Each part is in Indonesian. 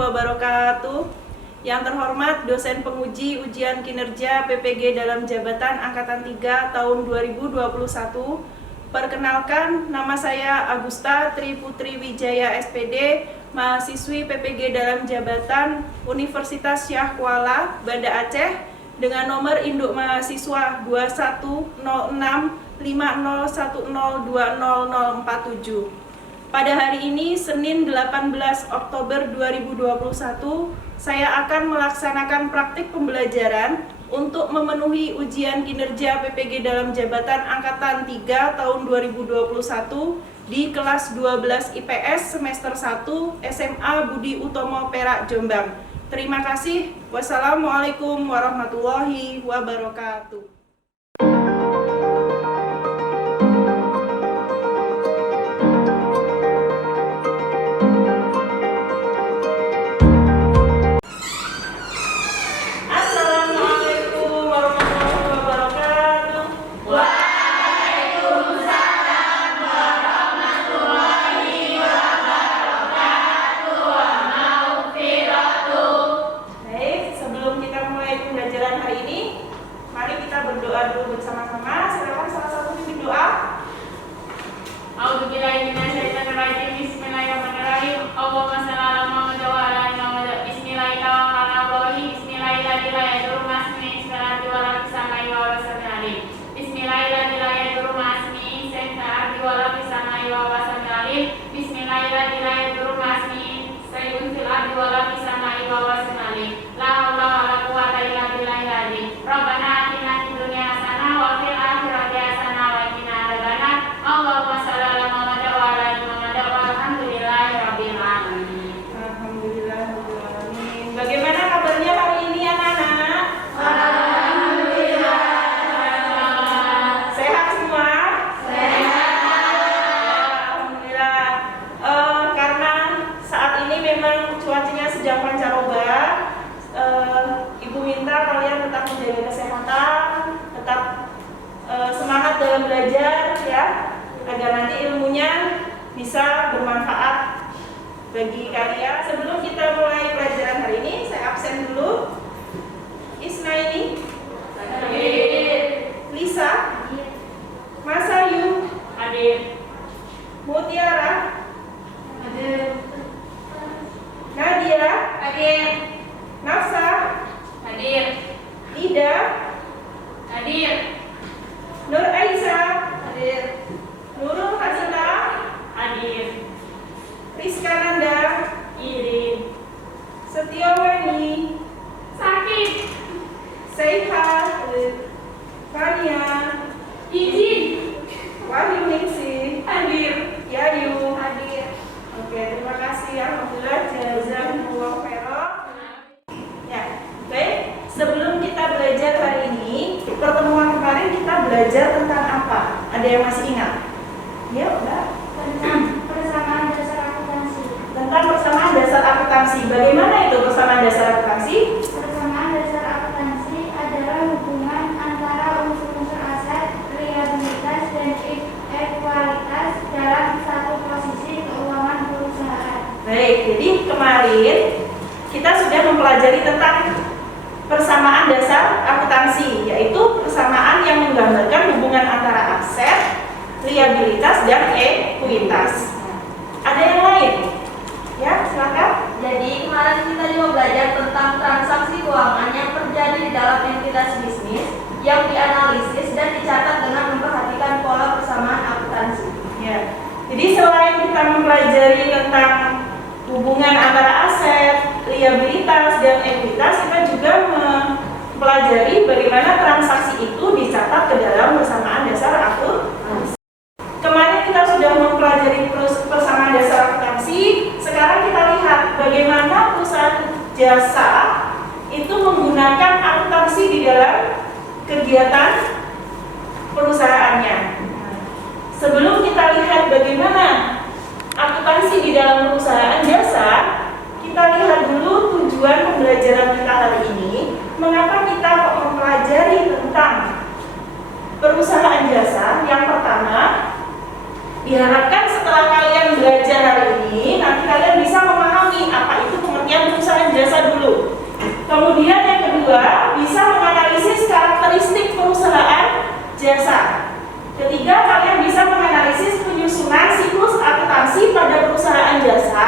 wabarakatuh. Yang terhormat dosen penguji ujian kinerja PPG dalam jabatan Angkatan 3 tahun 2021. Perkenalkan, nama saya Agusta Triputri Wijaya SPD, mahasiswi PPG dalam jabatan Universitas Syah Kuala, Banda Aceh, dengan nomor induk mahasiswa 210650102047. Pada hari ini, Senin 18 Oktober 2021, saya akan melaksanakan praktik pembelajaran untuk memenuhi ujian kinerja PPG dalam jabatan Angkatan 3 tahun 2021 di kelas 12 IPS semester 1 SMA Budi Utomo Perak, Jombang. Terima kasih. Wassalamualaikum warahmatullahi wabarakatuh. Berdoa dulu bersama-sama. Silakan salah satu pimpin doa. A'udzubillahiminasyaitonirrajim. Bismillahirrahmanirrahim. Allahumma shalli ala Muhammad wa ala ali Muhammad. Bismillahirrahmanirrahim. Bismillahirrahmanirrahim. Bismillahirrahmanirrahim. Bismillahirrahmanirrahim. La haula wala quwwata illa billahi. Rabbana atina fid dunya hasanah wa fil akhirati hasanah wa qina adzabannar. Allahumma shalli ala Muhammad wa ala ali Muhammad. Walhamdulillahi rabbil alamin. Alhamdulillahirabbil alamin. Bagaimana kabarnya hari ini anak-anak? Alhamdulillah. Sehat semua? Alhamdulillah. Karena saat ini memang cuacanya sedang pancaroba, Ibu minta kalian tetap menjaga kesehatan, tetap semangat dalam belajar ya, agar nanti ilmunya bisa bermanfaat bagi kalian. Sebelum kita mulai pelajaran hari ini, saya absen dulu. Isnaini, Hadir. Lisa, Mas Ayu, Hadir. Mutiara, Hadir. Nadia, Hadir. Nafsa, Hadir. Ida, Hadir. Nur Aisyah, Hadir. Nurul Hasana, Hadir. Rizka Nanda, Irin. Setiawani, Sakit. Seiha, Fania, Izin. Wahyu Ningsih, Hadir. Yayu. Hadir. Oke, terima kasih. Alhamdulillah, jazakumullah khairan. Ya, baik. Sebelum kita belajar hari ini, pertemuan kemarin kita belajar tentang apa? Ada yang masih ingat? Ya, Mbak. Tentang persamaan dasar akuntansi. Tentang persamaan dasar akuntansi. Bagaimana itu persamaan dasar akuntansi? Persamaan dasar akuntansi adalah hubungan antara unsur-unsur aset, liabilitas, dan ekualitas dalam satu posisi keuangan perusahaan. Baik, jadi kemarin kita sudah mempelajari tentang persamaan dasar akuntansi, yaitu persamaan yang menggambarkan hubungan antara aset, liabilitas, dan ekuitas. Ada yang lain? Ya, silakan. Jadi kemarin kita juga belajar tentang transaksi keuangan yang terjadi di dalam entitas bisnis yang dianalisis dan dicatat dengan memperhatikan pola persamaan akuntansi. Ya. Jadi selain kita mempelajari tentang hubungan antara aset, liabilitas, dan ekuitas, kita juga mempelajari bagaimana transaksi itu dicatat ke dalam persamaan dasar akuntansi. Kemarin kita sudah mempelajari persamaan dasar akuntansi. Sekarang kita lihat bagaimana perusahaan jasa itu menggunakan akuntansi di dalam kegiatan perusahaannya. Sebelum kita lihat bagaimana akuntansi di dalam perusahaan jasa, kita lihat dulu tujuan pembelajaran kita hari ini. Mengapa kita kok mempelajari tentang perusahaan jasa? Yang pertama, diharapkan setelah kalian belajar hari ini, nanti kalian bisa memahami apa itu pengertian yang perusahaan jasa dulu. Kemudian yang kedua, bisa menganalisis karakteristik perusahaan jasa. Ketiga, kalian bisa menganalisis penyusunan siklus akuntansi pada perusahaan jasa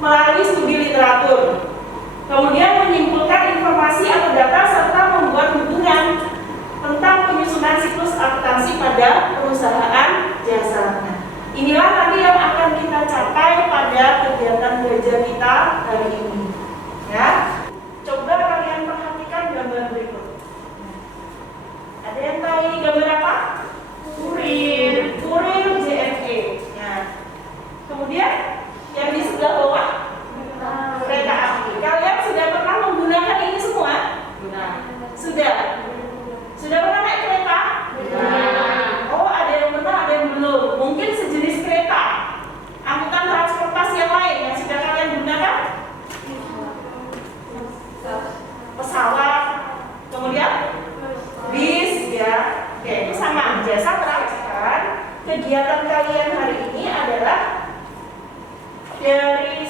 melalui studi literatur. Kemudian menyimpulkan informasi atau data serta membuat hubungan tentang penyusunan siklus akuntansi pada perusahaan jasa. Nah, inilah tadi yang akan kita capai pada kegiatan belajar kita hari ini. Ya, coba kalian perhatikan gambar berikut. Ada yang tahu ini gambar apa? Kurir JNE. Nah, kemudian yang di sebelah bawah kereta api. Kalian sudah pernah menggunakan ini semua? Sudah. Sudah pernah naik kereta? Oh, ada yang pernah, ada yang belum. Mungkin sejenis kereta, angkutan transportasi yang lain yang sudah kalian gunakan? Pesawat, kemudian bis, ya. Oke, itu sama. Jasa terakhir. Kegiatan kalian hari ini adalah dari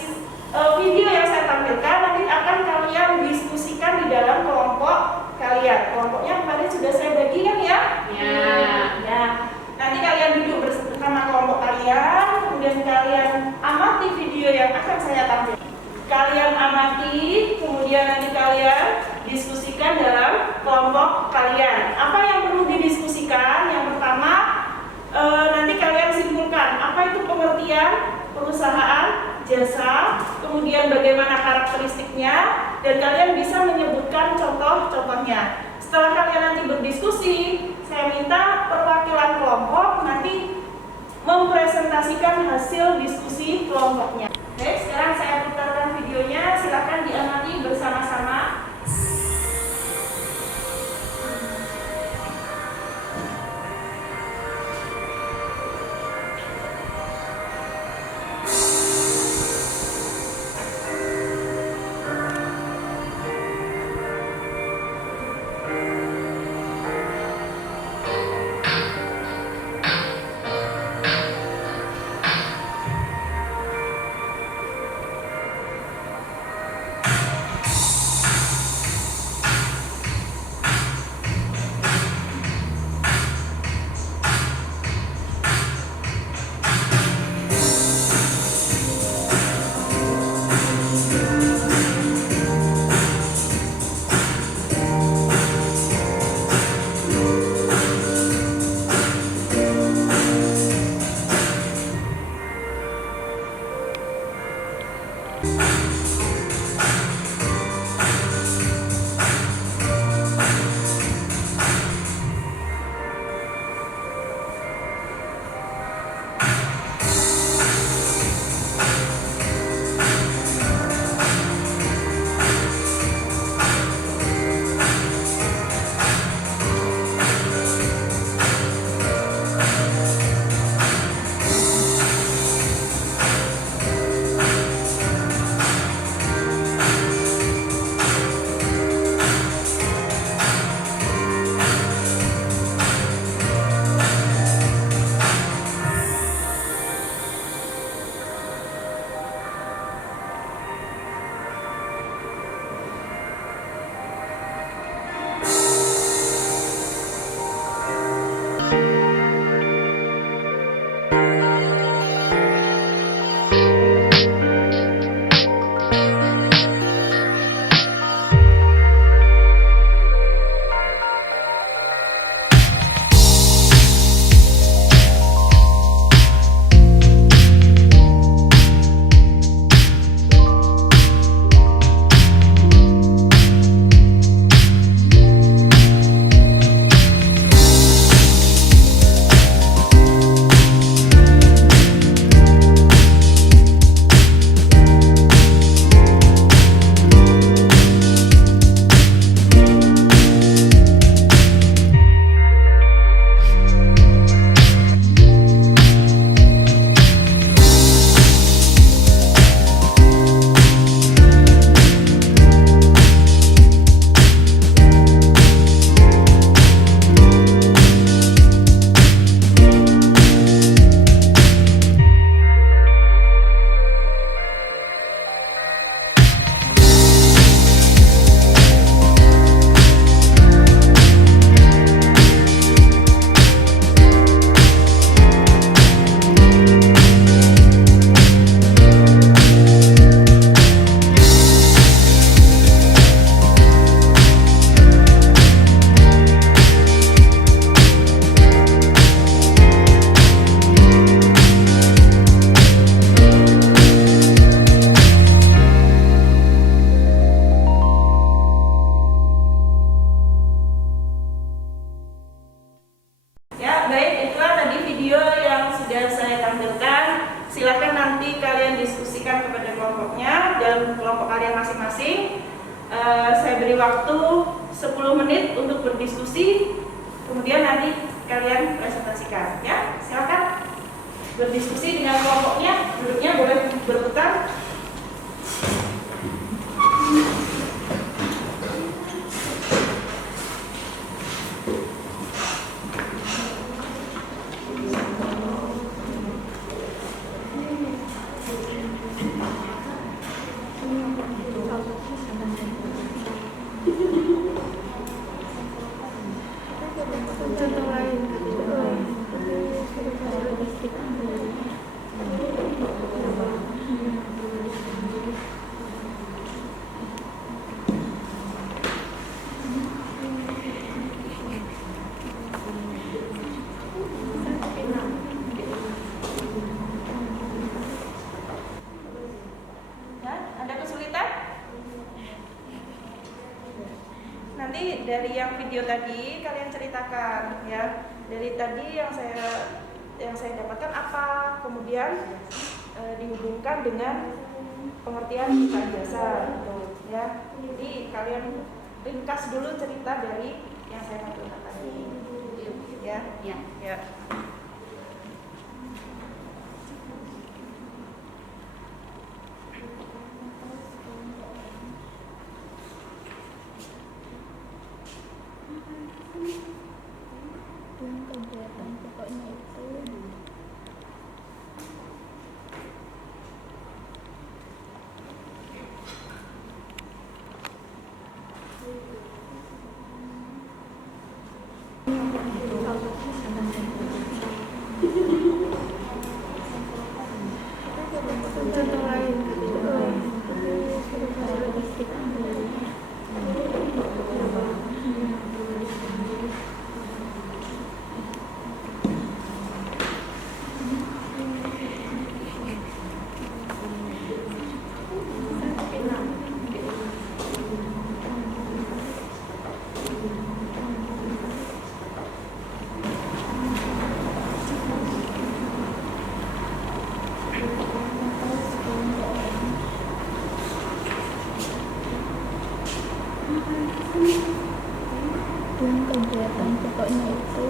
video yang saya tampilkan nanti akan kalian diskusikan di dalam kelompok kalian. Kelompoknya kemarin sudah saya bagikan ya. Ya. Nanti kalian duduk bersama kelompok kalian, kemudian kalian amati video yang akan saya tampilkan. Kalian amati, kemudian nanti kalian diskusikan dalam kelompok kalian. Apa yang perlu didiskusikan? Yang pertama, nanti kalian simpulkan apa itu pengertian perusahaan jasa, kemudian bagaimana karakteristiknya, dan kalian bisa menyebutkan contoh-contohnya. Setelah kalian nanti berdiskusi, saya minta perwakilan kelompok nanti mempresentasikan hasil diskusi kelompoknya. Oke, sekarang saya putarkan videonya, silakan diamati bersama-sama. silakan nanti kalian diskusikan kepada kelompoknya dan kelompok kalian masing-masing. Saya beri waktu 10 menit untuk berdiskusi, kemudian nanti kalian presentasikan ya. Silakan berdiskusi dengan kelompoknya, duduknya boleh berputar. Nanti dari yang video tadi kalian ceritakan ya, dari tadi yang saya dapatkan apa, kemudian dihubungkan dengan pengertian perusahaan jasa gitu ya. Jadi kalian ringkas dulu cerita dari yang saya tampilkan tadi ya. Ya. Kegiatan pokoknya itu contoh lain yang kegiatan pokoknya itu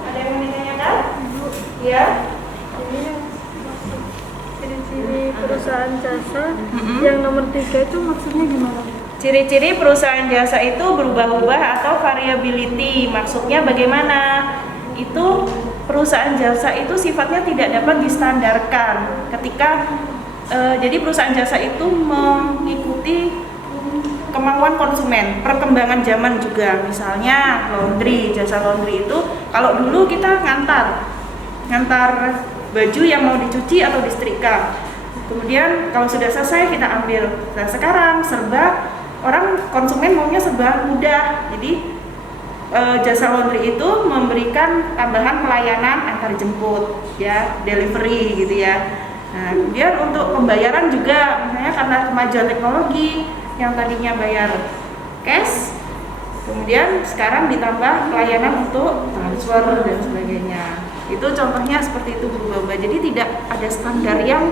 Ada yang mau ditanyakan? Ya. Ciri-ciri perusahaan jasa yang nomor 3 itu maksudnya gimana? Ciri-ciri perusahaan jasa itu berubah-ubah atau variability. Maksudnya bagaimana? Itu perusahaan jasa itu sifatnya tidak dapat distandarkan. Jadi perusahaan jasa itu mengikuti kemauan konsumen, perkembangan zaman juga. Misalnya laundry, jasa laundry itu kalau dulu kita ngantar baju yang mau dicuci atau disetrika. Kemudian kalau sudah selesai kita ambil. Nah sekarang serba orang konsumen maunya serba mudah. Jadi jasa laundry itu memberikan tambahan pelayanan antar jemput, ya, delivery gitu ya. Nah, kemudian untuk pembayaran juga, misalnya karena kemajuan teknologi yang tadinya bayar cash, kemudian sekarang ditambah pelayanan untuk transfer dan sebagainya. Itu contohnya seperti itu berubah-ubah. Jadi tidak ada standar yang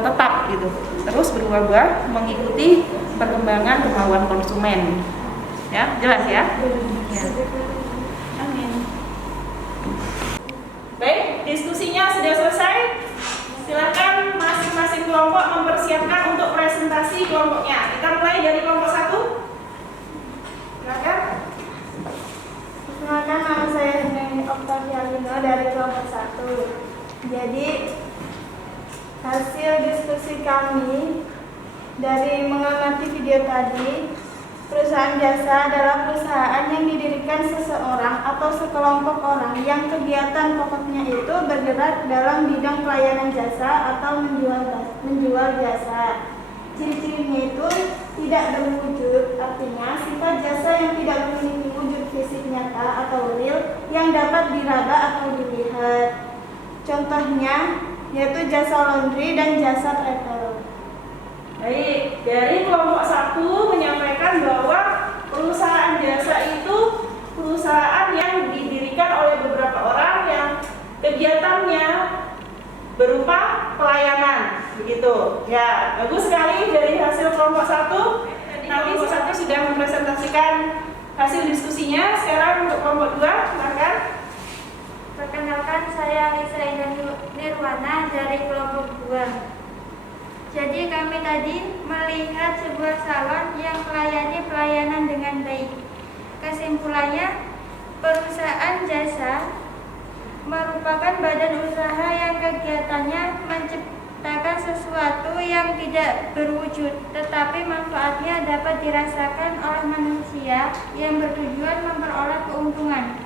tetap gitu, terus berubah-ubah mengikuti perkembangan kemauan konsumen. Ya, jelas ya? Ya. Amin. Baik, diskusinya sudah selesai. Silakan masing-masing kelompok mempersiapkan untuk presentasi kelompoknya. Kita mulai dari kelompok 1. Silakan. Perkenalkan, nama saya Neni Oktavia Lino dari kelompok 1. Jadi hasil diskusi kami dari mengamati video tadi, perusahaan jasa adalah perusahaan yang didirikan seseorang atau sekelompok orang yang kegiatan pokoknya itu bergerak dalam bidang pelayanan jasa atau menjual jasa. Ciri-cirinya itu tidak berwujud, artinya sifat jasa yang tidak memiliki wujud fisik nyata atau real yang dapat diraba atau dilihat. Contohnya yaitu jasa laundry dan jasa travel. Baik, dari kelompok 1 menyampaikan bahwa perusahaan jasa itu perusahaan yang didirikan oleh beberapa orang yang kegiatannya berupa pelayanan, begitu. Ya, bagus sekali dari hasil kelompok 1. Nanti kelompok 1 sudah mempresentasikan hasil diskusinya. Sekarang untuk kelompok 2, silakan. Perkenalkan, saya Lisa Indah Nirwana dari kelompok 2. Jadi kami tadi melihat sebuah salon yang melayani pelayanan dengan baik. Kesimpulannya, perusahaan jasa merupakan badan usaha yang kegiatannya menciptakan sesuatu yang tidak berwujud, tetapi manfaatnya dapat dirasakan oleh manusia yang bertujuan memperoleh keuntungan.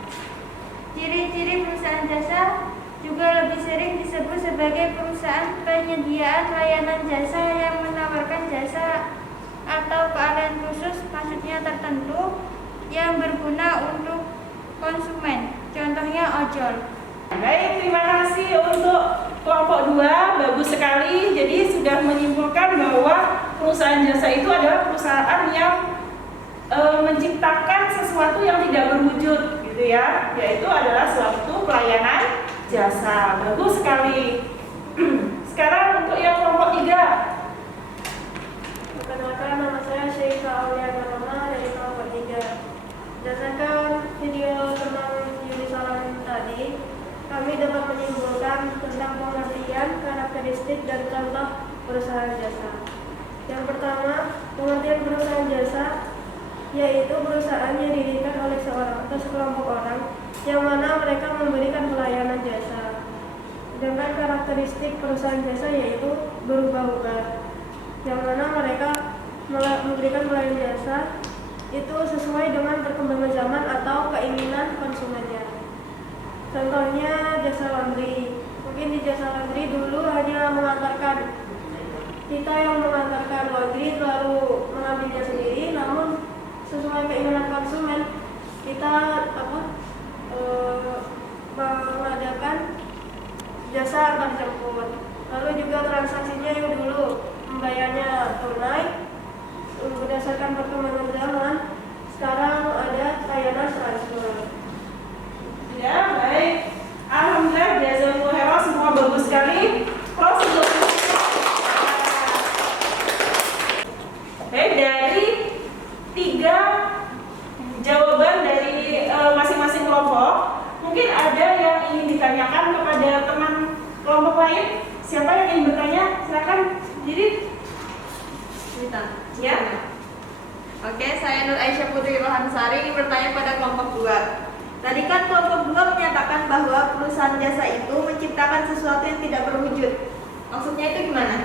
Ciri-ciri perusahaan jasa juga lebih sering disebut sebagai perusahaan penyediaan layanan jasa yang menawarkan jasa atau keahlian khusus, maksudnya tertentu, yang berguna untuk konsumen. Contohnya ojol. Baik, terima kasih untuk kelompok 2, bagus sekali. Jadi sudah menyimpulkan bahwa perusahaan jasa itu adalah perusahaan yang menciptakan sesuatu yang tidak berwujud, gitu ya, yaitu adalah suatu pelayanan jasa. Bagus sekali. Sekarang untuk yang kelompok 3. Perkenalkan, nama saya Sheikha Aulia Garama dari kelompok 3. Berdasarkan video tentang unit salon tadi, kami dapat menyimpulkan tentang pengertian, karakteristik, dan contoh perusahaan jasa. Yang pertama, pengertian perusahaan jasa yaitu perusahaan yang didirikan oleh seorang atau sekelompok orang yang mana mereka memberikan pelayanan jasa. Sedangkan karakteristik perusahaan jasa yaitu berubah-ubah, yang mana mereka memberikan pelayanan jasa itu sesuai dengan perkembangan zaman atau keinginan konsumennya. Contohnya jasa laundry. Mungkin di jasa laundry dulu hanya mengantarkan, kita yang mengantarkan laundry lalu mengambilnya sendiri, namun sesuai keinginan konsumen kita mengadakan jasa antar jemput. Lalu juga transaksinya yang dulu membayarnya tunai, berdasarkan perkembangan zaman sekarang ada layanan transfer. Ya, baik. Alhamdulillah, jazakumullah khairan, semua bagus sekali. Prosedurnya. Baik, dari 3 jawaban dari masing-masing kelompok, mungkin ada yang ingin ditanyakan kepada teman kelompok lain. Siapa yang ingin bertanya? Silakan. Jadi, ya. Oke, saya Nur Aisyah Putri Rohansari ingin bertanya pada kelompok 2. Tadi kan kelompok 2 menyatakan bahwa perusahaan jasa itu menciptakan sesuatu yang tidak berwujud. Maksudnya itu gimana?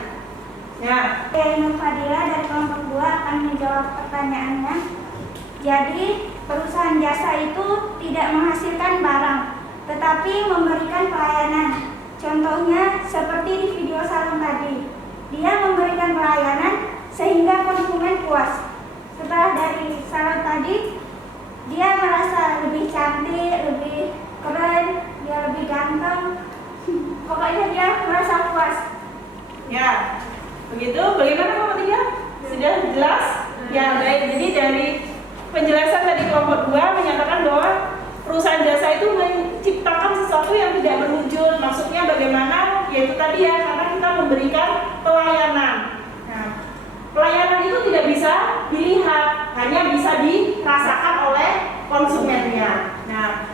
Ya. Saya Nur Fadila dari kelompok 2 akan menjawab pertanyaannya. Jadi, perusahaan jasa itu tidak menghasilkan barang, tetapi memberikan pelayanan. Contohnya seperti di video salon tadi. Dia memberikan pelayanan sehingga konsumen puas. Setelah dari cantik, lebih keren, dia lebih ganteng. Pokoknya dia merasa puas. Ya, begitu. Bagaimana kelompok 3? Sudah jelas? Ya, baik. Jadi dari penjelasan dari kelompok 2 menyatakan bahwa perusahaan jasa itu menciptakan sesuatu yang tidak berwujud. Maksudnya bagaimana? Yaitu tadi ya, karena kita memberikan pelayanan. Nah, pelayanan itu tidak bisa dilihat, hanya bisa dirasakan oleh konsumennya. Nah,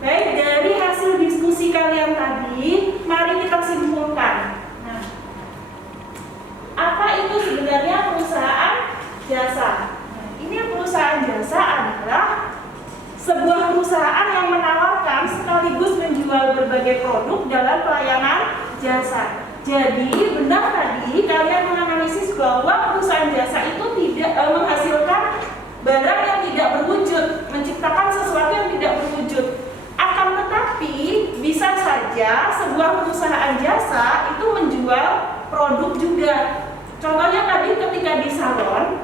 baik, dari hasil diskusi kalian tadi, mari kita simpulkan. Nah, apa itu sebenarnya perusahaan jasa? Nah, ini perusahaan jasa adalah sebuah perusahaan yang menawarkan sekaligus menjual berbagai produk dalam pelayanan jasa. Jadi benar tadi kalian menganalisis bahwa perusahaan jasa itu tidak menghasilkan barang yang tidak berwujud, menciptakan sesuatu yang tidak berwujud. Akan tetapi bisa saja sebuah perusahaan jasa itu menjual produk juga. Contohnya tadi ketika di salon,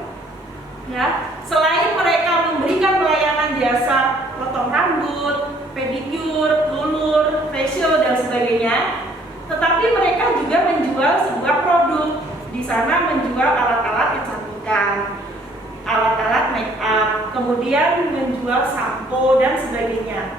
ya, selain mereka memberikan pelayanan jasa potong rambut, pedicure, lulur, facial dan sebagainya, tetapi mereka juga menjual sebuah produk. Di sana menjual alat-alat kecantikan, alat-alat make up, kemudian menjual sampo dan sebagainya.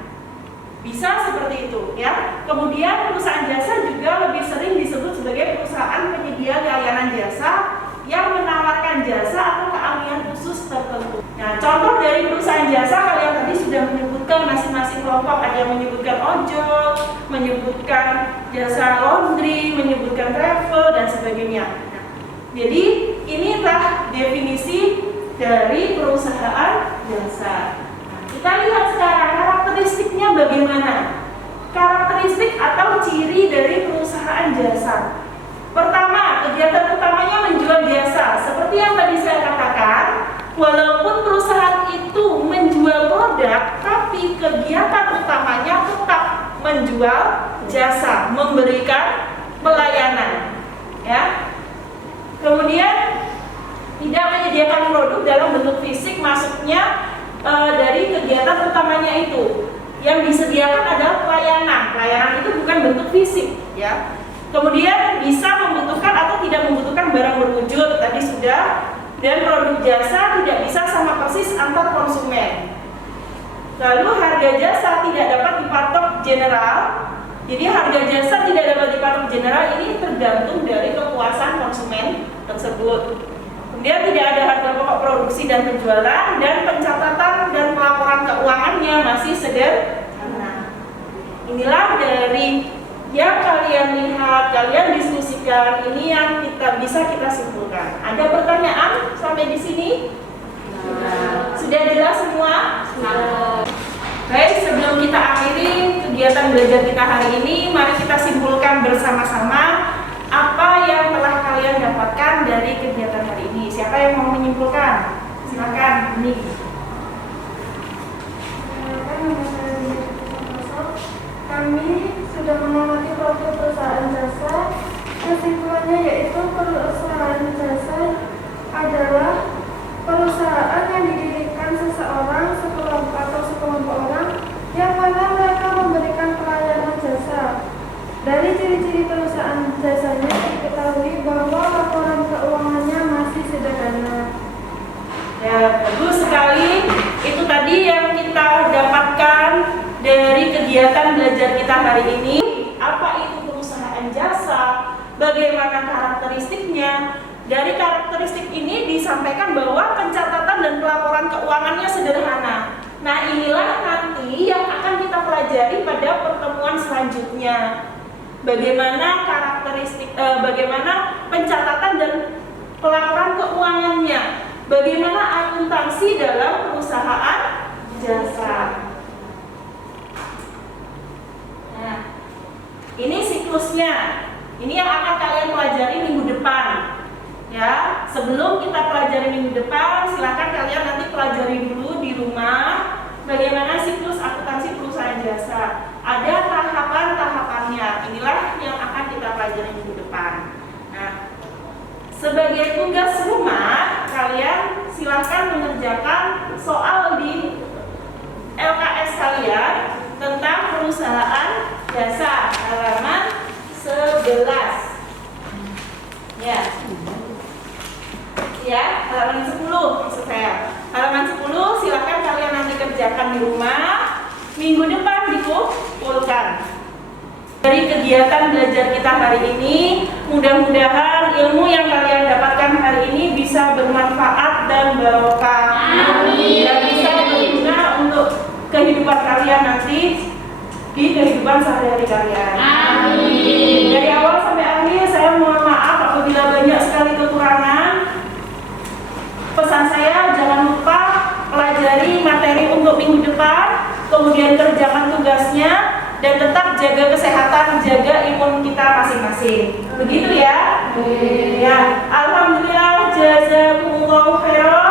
Bisa seperti itu, ya. Kemudian perusahaan jasa juga lebih sering disebut sebagai perusahaan penyedia layanan jasa yang menawarkan jasa atau keahlian khusus tertentu. Nah, contoh dari perusahaan jasa kalian tadi sudah menyebutkan masing-masing kelompok. Ada yang menyebutkan ojol, menyebutkan jasa laundry, menyebutkan travel dan sebagainya. Nah, jadi inilah definisi dari perusahaan jasa. Nah, kita lihat sekarang karakteristiknya bagaimana. Karakteristik atau ciri dari perusahaan jasa. Pertama, kegiatan utamanya menjual jasa. Seperti yang tadi saya katakan, walaupun perusahaan itu menjual produk, tapi kegiatan utamanya tetap menjual jasa, memberikan pelayanan. Ya. Kemudian tidak menyediakan produk dalam bentuk fisik, maksudnya dari kegiatan utamanya itu. Yang disediakan adalah pelayanan. Pelayanan itu bukan bentuk fisik, ya. Kemudian bisa membutuhkan atau tidak membutuhkan barang berwujud, tadi sudah. Dan produk jasa tidak bisa sama persis antar konsumen. Lalu harga jasa tidak dapat dipatok general. Jadi harga jasa tidak dapat dipatok general ini tergantung dari kepuasan konsumen tersebut. Kemudian tidak ada harga pokok produksi dan penjualan, dan pencatatan dan pelaporan keuangannya masih sederhana. Inilah dari yang kalian lihat, kalian diskusikan, ini yang bisa kita simpulkan. Ada pertanyaan sampai di sini? Sudah jelas semua? Baik, sebelum kita akhiri kegiatan belajar kita hari ini, mari kita simpulkan bersama-sama apa yang telah kalian dapatkan dari kegiatan hari ini. Siapa yang mau menyimpulkan? Silakan, ini. Kami sudah mengamati profil perusahaan jasa. Kesimpulannya yaitu perusahaan jasa adalah perusahaan yang didirikan seseorang, sekelompok atau sekelompok orang yang mana mereka memberikan pelayanan jasa. Dari ciri-ciri perusahaan jasanya diketahui bahwa laporan keuangannya masih sederhana. Ya, bagus sekali. Itu tadi yang kita dapatkan dari kegiatan belajar kita hari ini. Apa itu perusahaan jasa? Bagaimana karakteristiknya? Dari karakteristik ini disampaikan bahwa pencatatan dan pelaporan keuangannya sederhana. Nah, inilah nanti yang akan kita pelajari pada pertemuan selanjutnya. Bagaimana karakteristik, bagaimana pencatatan dan pelaporan keuangannya, bagaimana akuntansi dalam perusahaan jasa. Nah, ini siklusnya. Ini yang akan kalian pelajari minggu depan. Ya, sebelum kita pelajari minggu depan, silakan kalian nanti pelajari dulu di rumah bagaimana siklus akuntansi perusahaan jasa. Ada tahapan-tahapannya. Inilah yang akan kita pelajari minggu depan. Nah, sebagai tugas rumah, kalian silakan mengerjakan soal di LKS perusahaan jasa halaman 11. Ya. Ya, halaman 10 maksud saya. Halaman 10 silakan kalian nanti kerjakan di rumah. Minggu depan dikumpulkan. Dari kegiatan belajar kita hari ini, mudah-mudahan ilmu yang kalian dapatkan hari ini bisa bermanfaat dan barokah. Amin. Dan bisa berguna untuk kehidupan kalian nanti di kehidupan sehari-hari kalian. Amin. Dari awal sampai akhir saya mohon maaf apabila banyak sekali kekurangan. Pesan saya jangan lupa pelajari materi untuk minggu depan, kemudian kerjakan tugasnya, dan tetap jaga kesehatan, jaga imun kita masing-masing. Begitu ya? Ya. Alhamdulillah, jazakumullahu khairan.